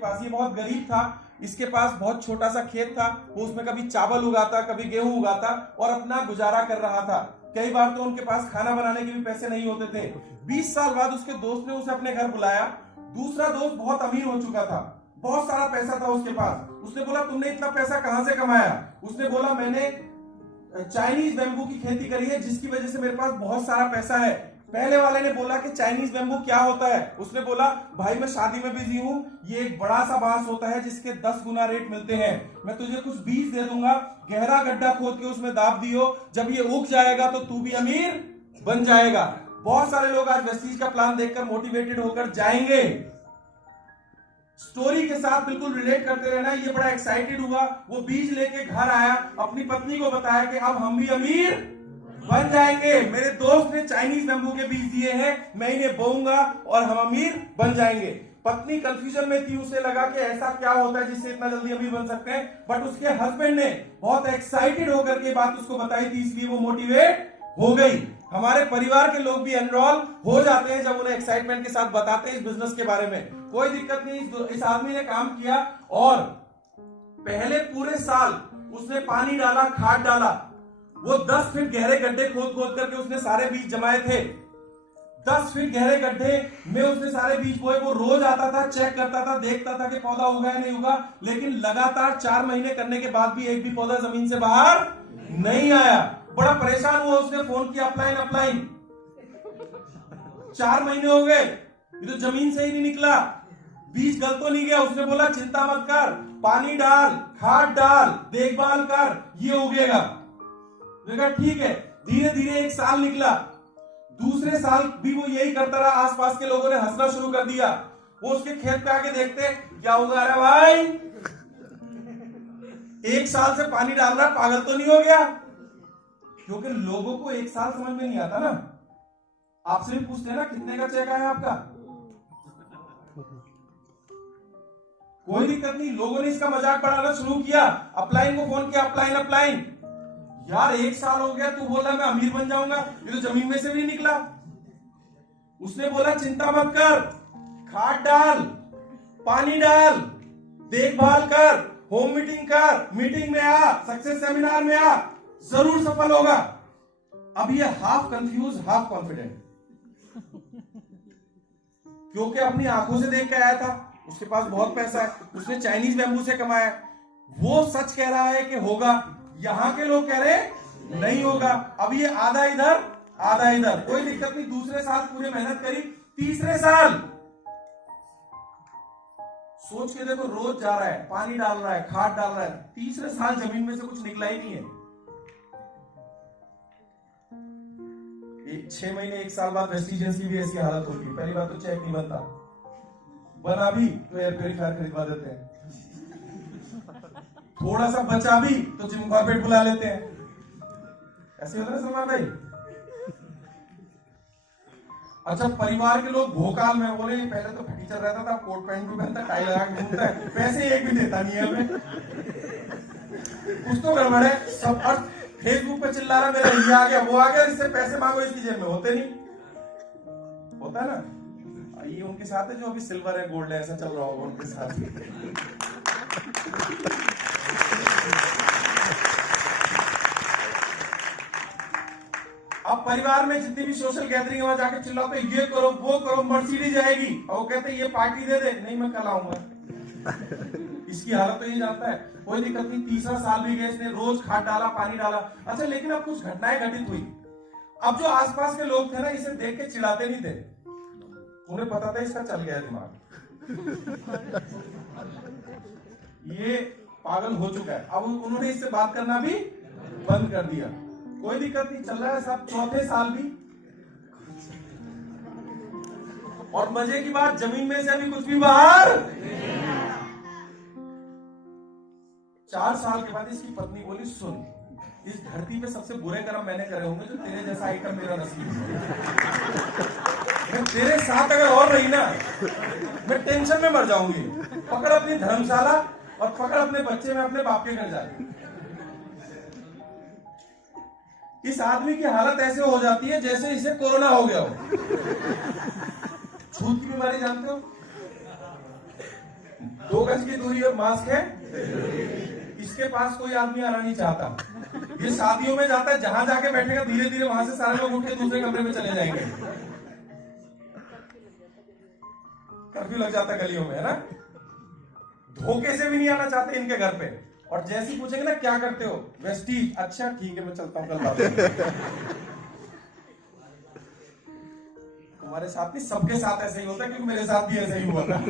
पास, ये बहुत गरीब था, इसके पास बहुत छोटा सा खेत था, वो उसमें कभी चावल उगाता, कभी गेहूं उगाता और अपना गुजारा कर रहा था। कई बार तो उनके पास खाना बनाने के भी पैसे नहीं होते थे। 20 साल बाद उसके दोस्त ने उसे अपने घर बुलाया। दूसरा दोस्त बहुत अमीर हो चुका था, बहुत सारा पैसा था उसके पास। उसने बोला, तुमने इतना पैसा कहां से कमाया? उसने बोला, मैंने चाइनीज बैम्बू की खेती करी है, जिसकी वजह से मेरे पास बहुत सारा पैसा है। पहले वाले ने बोला कि चाइनीज बैम्बू क्या होता है? उसने बोला, भाई मैं शादी में बिजी हूं, ये एक बड़ा सा बांस होता है जिसके 10 गुना रेट मिलते हैं। मैं तुझे कुछ बीज दे दूंगा, गहरा गड्ढा खोद के उसमें दाब दियो, जब ये उग जाएगा तो तू भी अमीर बन जाएगा। बहुत सारे लोग आज वेस्टीज का प्लान देखकर मोटिवेटेड होकर जाएंगे। स्टोरी के साथ बिल्कुल रिलेट करते रहना। ये बड़ा एक्साइटेड हुआ, वो बीज लेके घर आया, अपनी पत्नी को बताया कि अब हम भी अमीर बन जाएंगे। मेरे दोस्त ने चाइनीज बैम्बू के बीज दिए हैं, मैं इन्हें बोऊंगा और हम अमीर बन जाएंगे। पत्नी कंफ्यूजन में थी, उसे लगा कि ऐसा क्या होता है जिससे इतना जल्दी अमीर बन सकते हैं, बट उसके हस्बैंड ने बहुत एक्साइटेड होकर के बात उसको बताई थी, इसलिए वो मोटिवेट हो गई। हमारे परिवार के लोग भी एनरोल हो जाते हैं जब उन्हें एक्साइटमेंट के साथ बताते हैं इस बिजनेस के बारे में। कोई दिक्कत नहीं, इस आदमी ने काम किया और पहले पूरे साल उसने पानी डाला, खाद डाला। वो 10 फीट गहरे गड्ढे खोद खोद करके उसने सारे बीज जमाए थे। 10 फीट गहरे गड्ढे में उसने सारे बीज बोए। वो रोज आता था, चेक करता था, देखता था कि पौधा उगा या नहीं उगा, लेकिन लगातार 4 महीने करने के बाद भी एक भी पौधा जमीन से बाहर नहीं आया। बड़ा परेशान हुआ, उसने फोन किया, अपलाइन 4 महीने हो गए, ये तो जमीन से ही नहीं निकला, बीज गल तो नहीं गया। उसने बोला, चिंता मत कर, पानी डाल, खाद डाल, देखभाल कर, ये उगेगा। देखा, ठीक है। धीरे धीरे एक साल निकला, दूसरे साल भी वो यही करता रहा। आसपास के लोगों ने हंसना शुरू कर दिया। वो उसके खेत पे आके देखते, क्या उगा रहा भाई, 1 साल से पानी डाल रहा, पागल तो नहीं हो गया? क्योंकि लोगों को 1 साल समझ में नहीं आता ना। आपसे भी पूछते हैं ना, कितने का चेक आया आपका? कोई दिक्कत नहीं, लोगों ने इसका मजाक बनाना शुरू किया। अपलाइन को फोन किया, अपलाइन यार 1 साल हो गया, तू बोल रहा मैं अमीर बन जाऊंगा, ये तो जमीन में से भी निकला। उसने बोला, चिंता मत कर, खाद डाल, पानी डाल, देखभाल कर, होम मीटिंग कर, मीटिंग में आ, सक्सेस सेमिनार में आ, जरूर सफल होगा। अब ये हाफ कंफ्यूज हाफ कॉन्फिडेंट, क्योंकि अपनी आंखों से देख के आया था, उसके पास बहुत पैसा है, उसने चाइनीज बैम्बू से कमाया। वो सच कह रहा है कि होगा, यहां के लोग कह रहे नहीं होगा। अब ये आधा इधर आधा इधर, कोई दिक्कत नहीं। दूसरे साल पूरी मेहनत करी, तीसरे साल सोच के देखो, रोज जा रहा है, पानी डाल रहा है, खाद डाल रहा है, तीसरे साल जमीन में से कुछ निकला ही नहीं है। 6 महीने 1 साल बाद वेस्टीज की भी ऐसी हालत होती है। पहली बात तो चेक नहीं बनता, बना भी तो एयर प्यूरिफायर खरीदवा देते हैं, थोड़ा सा बचा भी तो जिम कॉर्बेट बुला लेते हैं। ऐसे होता है सलमान भाई। अच्छा, परिवार के लोग भोकाल में बोले, पहले तो टीचर रहता था, कोट पैंट भी पहनता, टाई लगा के घूमता है, पैसे एक भी देता नहीं है हमें, कुछ तो गड़बड़ है। सब अर्थ फेसबुक पे चिल्ला रहा, मेरा ये आ गया, वो आ गया, इससे पैसे मांगो, इसकी जेब में होते नहीं। होता है ना, ये उनके साथ है जो अभी सिल्वर है, गोल्ड है, ऐसा चल रहा होगा उनके साथ। अब परिवार में जितनी भी सोशल गैदरिंग वहां जाके चिल्लाते, ये करो, वो करो, मर्सिडीज आएगी, और वो कहते ये पार्टी दे दे, नहीं मैं कल आऊंगा। इसकी हालत तो ये जानता है। कोई दिक्कत नहीं, तीसरा साल भी गया, इसने रोज खाद डाला, पानी डाला। अच्छा, लेकिन अब कुछ घटनाएं घटित हुई। अब जो आसपास के लोग थे ना, इसे देख के चिढ़ाते नहीं थे, उन्हें पता था इसका चल गया दिमाग, ये पागल हो चुका है। अब उन्होंने इससे बात करना भी बंद कर दिया। कोई दिक्कत नहीं, चल रहा है साहब, चौथे साल भी। और मजे की बात, जमीन में से अभी कुछ भी बाहर। 4 साल के बाद इसकी पत्नी बोली, सुन, इस धरती पे सबसे बुरे कर्म मैंने करे होंगे जो तेरे जैसा आइटम मेरा नसीब है। मैं तेरे साथ अगर और रही ना, मैं टेंशन में मर जाऊंगी। पकड़ अपनी धर्मशाला और पकड़ अपने बच्चे में अपने बाप के घर जाए। इस आदमी की हालत ऐसे हो जाती है जैसे इसे कोरोना हो गया हो। छूत की बीमारी जानते हो, 2 गज की दूरी और मास्क है। इसके पास कोई आदमी आना नहीं चाहता। ये शादियों में जाता है, जहां जाके बैठेगा धीरे धीरे वहां से सारे लोग उठ के दूसरे कमरे में चले जाएंगे। कर्फ्यू लग जाता है गलियों में, है ना। धोखे से भी नहीं आना चाहते इनके घर पे। और जैसे ही पूछेंगे ना क्या करते हो, वेस्टीज, अच्छा ठीक है मैं चलता हूं, कल बात करेंगे। तुम्हारे साथ नहीं, सबके साथ ऐसा ही होता है, क्योंकि मेरे साथ भी ऐसा ही हुआ था।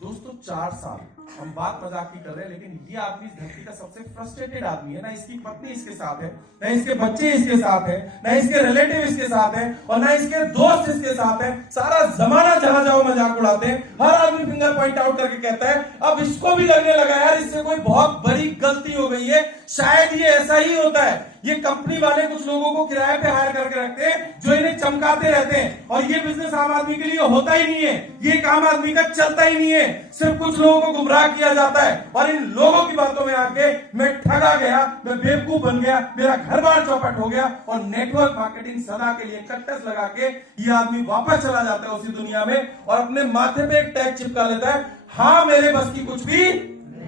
दोस्तों 4 साल, हम बात मजाक की कर रहे हैं, लेकिन ये आदमी इस धरती का सबसे फ्रस्ट्रेटेड आदमी है। ना इसकी पत्नी इसके साथ है, ना इसके बच्चे इसके साथ है, ना इसके रिलेटिव इसके साथ है, और ना इसके दोस्त इसके साथ है। सारा जमाना जहां जाओ मजाक उड़ाते हैं। हर आदमी फिंगर पॉइंट आउट करके कहता है अब इसको भी लगने लगा यार इससे कोई बहुत बड़ी गलती हो गई है, शायद ये ऐसा ही होता है। ये कंपनी वाले कुछ लोगों को किराए पे हायर करके रखते हैं जो इन्हें चमकाते रहते हैं, और ये बिजनेस आम आदमी के लिए होता ही नहीं है, ये एक आम आदमी का चलता ही नहीं है। सिर्फ कुछ लोगों को गुमराह किया जाता है, और इन लोगों की बातों में आके मैं ठगा गया, मैं बेवकूफ बन गया, मेरा घर बार चौपट हो गया, और नेटवर्क मार्केटिंग सदा के लिए कट्टस लगा के ये आदमी वापस चला जाता है उसी दुनिया में, और अपने माथे पे एक टैग चिपका लेता है, हाँ मेरे बस की कुछ भी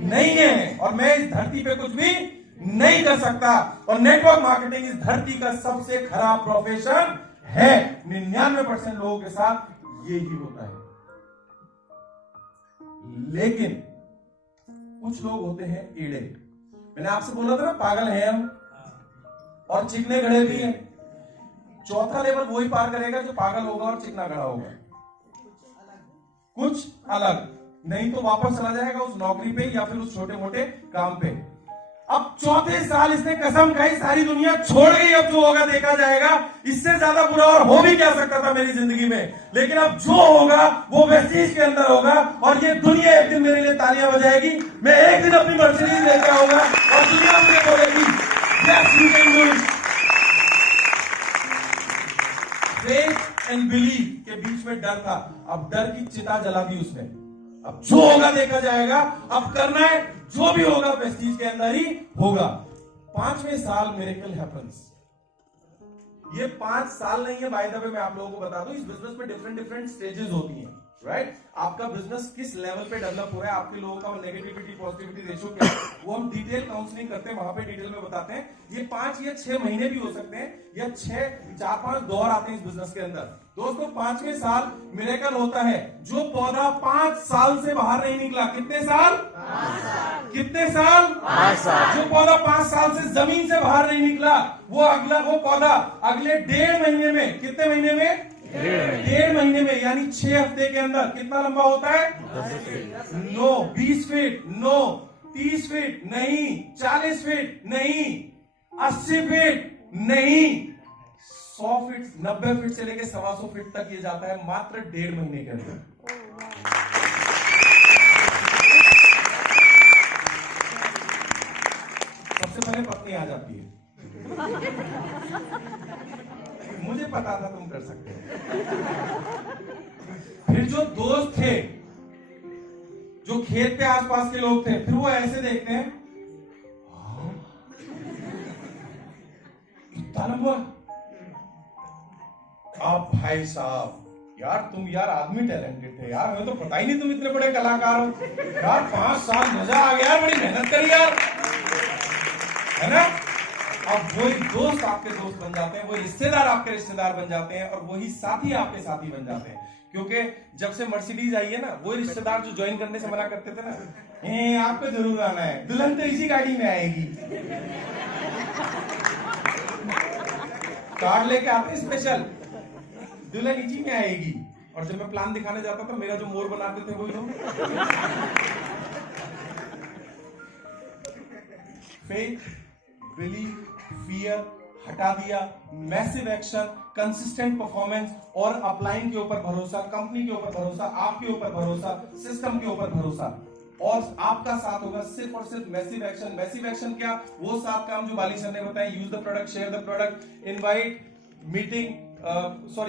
नहीं है, और मैं इस धरती पे कुछ भी नहीं कर सकता। और नेटवर्क मार्केटिंग इस धरती का सबसे खराब प्रोफेशन है। 99% लोगों के साथ यही होता है। लेकिन कुछ लोग होते हैं ईड़े। मैंने आपसे बोला था ना पागल है हम, और चिकने गड़े भी हैं। चौथा लेवल वही पार करेगा जो पागल होगा और चिकना गड़ा होगा। कुछ अलग, नहीं तो वापस चला जाएगा उस नौकरी पे या फिर उस छोटे मोटे काम पे। अब 4थे साल इसने कसम खाई सारी दुनिया छोड़ गई, अब जो होगा देखा जाएगा। इससे ज्यादा बुरा और हो भी क्या सकता था मेरी जिंदगी में। लेकिन अब जो होगा वो वेस्टीज के अंदर होगा, और ये दुनिया एक दिन मेरे लिए तालियां बजाएगी। मैं एक दिन अपनी मर्सिडीज लेकर आऊंगा और दुनिया मुझे बोलेगी yes you can do it. Faith and believe के बीच में डर था, अब डर की चिता जला दी उसने। अब जो होगा देखा जाएगा, अब करना है, जो भी होगा वेस्टीज के अंदर ही होगा। 5वें साल मिरेकल हैपेंस। ये 5 साल नहीं है, बाय द वे मैं आप लोगों को बता दूं, इस बिजनेस में डिफरेंट स्टेजेस होती हैं, राइट। आपका बिजनेस किस लेवल पे डेवलप हो रहा है, आपके लोगों का नेगेटिविटी पॉजिटिविटी रेशियो क्या है, वो हम डिटेल काउंसलिंग करते हैं, वहां पे डिटेल में बताते हैं। ये 5 या 6 महीने भी हो सकते हैं, या 4-5 दौर आते हैं इस बिजनेस के अंदर। दोस्तों 5वें साल मिरेकल होता है। जो पौधा 5 साल से बाहर नहीं निकला, कितने साल? 5 साल। कितने साल? 5 साल। जो पौधा 5 साल से जमीन से बाहर नहीं निकला, वो पौधा अगले 1.5 महीने में, कितने महीने में? 1.5 महीने में, यानी 6 हफ्ते के अंदर कितना लंबा होता है? 9, 20 फीट, नो 30 फीट नहीं, 40 फीट नहीं, 80 फीट नहीं, 100 फीट, 90 फीट से लेकर 125 फीट तक ये जाता है मात्र 1.5 महीने के अंदर। सबसे पहले पत्नी आ जाती है। मुझे पता था तुम कर सकते हो। फिर जो दोस्त थे, जो खेत पे आसपास के लोग थे, फिर वो ऐसे देखते हैं, इतना लंबा। अब भाई साहब यार तुम यार आदमी टैलेंटेड थे यार, हमें तो पता ही नहीं तुम इतने बड़े कलाकार हो यार। 5 साल मजा आ गया, बड़ी मेहनत करी यार, है ना। अब वही दोस्त आपके दोस्त बन जाते हैं, वही रिश्तेदार आपके रिश्तेदार बन जाते हैं, और वही साथी आपके साथी बन जाते हैं। क्योंकि जब से मर्सिडीज आई है ना, वही रिश्तेदार जो ज्वाइन करने से मना करते थे ना, आपको जरूर आना है, दुल्हन तो इसी गाड़ी में आएगी, कार्ड लेके आते स्पेशल, दुल्हन इसी में आएगी। और जब मैं प्लान दिखाने जाता था, मेरा जो मोर बनाते थे वही लोग। फेथ, बिलीव, फियर हटा दिया, मैसिव एक्शन, कंसिस्टेंट परफॉर्मेंस, और अपलाइन के ऊपर भरोसा, कंपनी के ऊपर भरोसा, आपके ऊपर भरोसा, सिस्टम के ऊपर भरोसा, और आपका साथ होगा सिर्फ और सिर्फ मैसिव एक्शन। मैसिव एक्शन क्या? वो 7 काम जो बाली सर ने बताए, use the product, share the product, invite, meeting,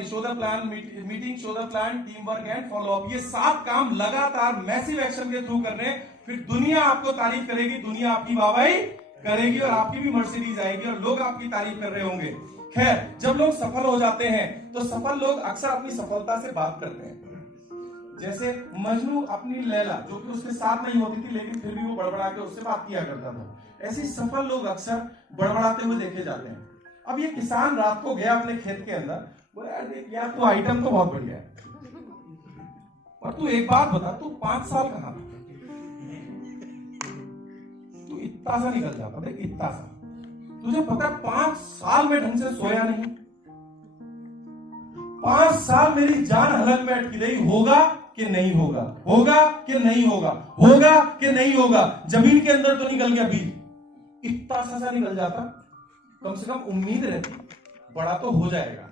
show the plan, meeting, show the plan, team work and follow up. ये 7 काम लगातार मैसिव एक्शन के थ्रू करने, फिर दुनिया आपको तारीफ करेगी, दुनिया आपकी वाहवाही करेगी, और आपकी भी मर्सिडीज आएगी, और लोग आपकी तारीफ कर रहे होंगे। खैर, जब लोग सफल हो जाते हैं तो सफल लोग अक्सर अपनी सफलता से बात करते हैं। जैसे मजनू अपनी लैला, जो कि उसके साथ नहीं होती थी लेकिन फिर भी वो बड़बड़ा के उससे बात किया करता था, ऐसे सफल लोग अक्सर बड़बड़ाते हुए देखे जाते हैं। अब ये किसान रात को गया अपने खेत के अंदर, बोला यार देख यार तू आइटम तो बहुत बढ़िया है, और तू एक बात बता, तू 5 साल कहां था? तू इतना सा निकल जाता, देख इतना सा, तुझे पता 5 साल में ढंग से सोया नहीं, 5 साल मेरी जान हलक में अटकी रही, होगा कि नहीं होगा, होगा कि नहीं होगा, होगा कि नहीं होगा। जमीन के अंदर तो निकल गया बीज, इतना सा निकल जाता, कम से कम उम्मीद रहती बड़ा तो हो जाएगा,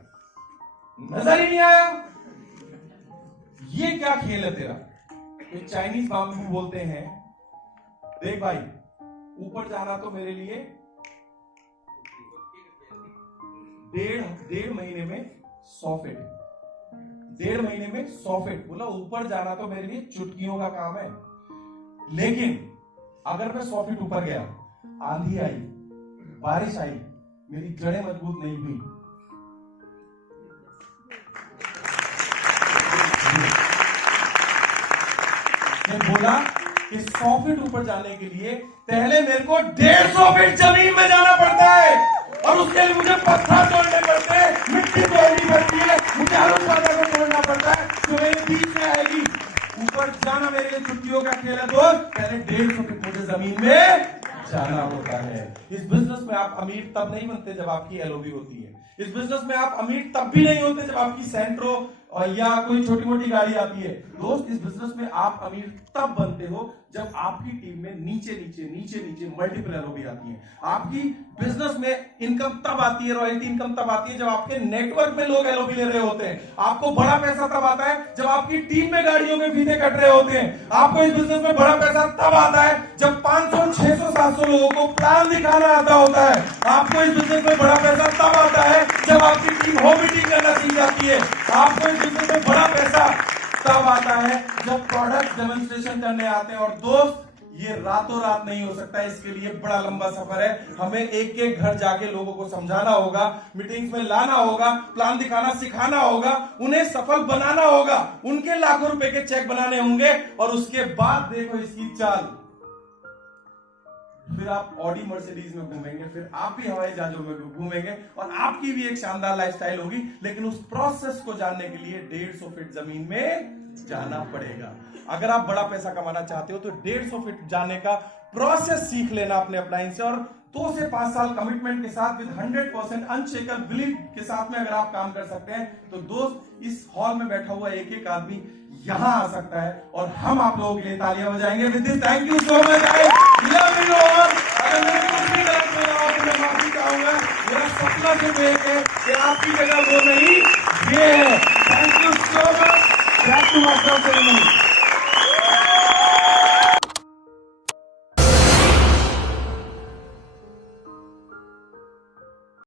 नजर ही नहीं आया। ये क्या खेल है तेरा? ये चाइनीज बाबू बोलते हैं, देख भाई ऊपर जाना तो मेरे लिए डेढ़ महीने में 100 फीट, 1.5 महीने में 100 फीट, बोला ऊपर जाना तो मेरे लिए चुटकियों का काम है, लेकिन अगर मैं 100 फीट ऊपर गया, आंधी आई, बारिश आई, मेरी जड़ें मजबूत नहीं हुई, बोला कि 100 फीट ऊपर जाने के लिए पहले मेरे को 150 फीट जमीन में जाना पड़ता है, और उसके लिए मुझे पत्थर तोड़ने पड़ते हैं, मिट्टी तोड़नी पड़ती है, मुझे हर उस बात को तोड़ना पड़ता है जो मेरे बीच में आएगी। ऊपर जाना मेरे लिए छुट्टियों का खेल है दोस्त, पहले 150 फीट मुझे जमीन में जाना होता है। इस बिजनेस में आप अमीर तब नहीं बनते जब आपकी एलओबी होती है, इस बिजनेस में आप अमीर तब भी नहीं होते जब आपकी सेंट्रो या कोई छोटी मोटी गाड़ी आती है। दोस्त इस बिजनेस में आप अमीर तब बनते हो जब आपकी टीम में नीचे नीचे नीचे नीचे मल्टीपल एलओबी आती है। आपकी बिजनेस में इनकम तब आती है, रॉयल्टी इनकम तब आती है जब आपके नेटवर्क में लोग एलओबी ले रहे होते हैं। आपको बड़ा पैसा तब आता है जब आपकी टीम में गाड़ियों के फीते कट रहे होते हैं। आपको इस बिजनेस में बड़ा पैसा तब आता है जब 500 600 700 लोगों को प्लान दिखाना आता होता है। आपको इस बिजनेस में बड़ा पैसा तब आता है जब आपकी टीम होम मीटिंग करना सीख जाती है। आपको इस बिजनेस में बड़ा पैसा तब आता है जब प्रोडक्ट डेमोन्स्ट्रेशन करने आते हैं। और दोस्त ये रातों रात नहीं हो सकता, इसके लिए बड़ा लंबा सफर है। हमें एक एक घर जाके लोगों को समझाना होगा, मीटिंग्स में लाना होगा, प्लान दिखाना सिखाना होगा, उन्हें सफल बनाना होगा, उनके लाखों रुपए के चेक बनाने होंगे। और उसके बाद देखो इसकी चाल, फिर आप ऑडी मर्सिडीज में घूमेंगे, फिर आप भी हवाई जहाजों में घूमेंगे और आपकी भी एक शानदार लाइफस्टाइल होगी। लेकिन उस प्रोसेस को जानने के लिए 150 फीट जमीन में जाना पड़ेगा। अगर आप बड़ा पैसा कमाना चाहते हो तो 150 फीट जाने का प्रोसेस सीख लेना अपने अपलाइन से, और 2 से 5 साल कमिटमेंट के साथ विद 100% अनशेकल बिलीव के साथ में अगर आप काम कर सकते हैं तो दोस्त इस हॉल में बैठा हुआ एक एक आदमी यहां आ सकता है और हम आप लोगों के लिए तालियां बजाएंगे। With this thank you so much, I love you all. अगर मैंने कुछ भी गलत बोला हो तो मैं माफी चाहूंगा। मेरा सपना सिर्फ एक है कि आपकी जगह वो नहीं ये है। Thank you so much. Back to master ceremony.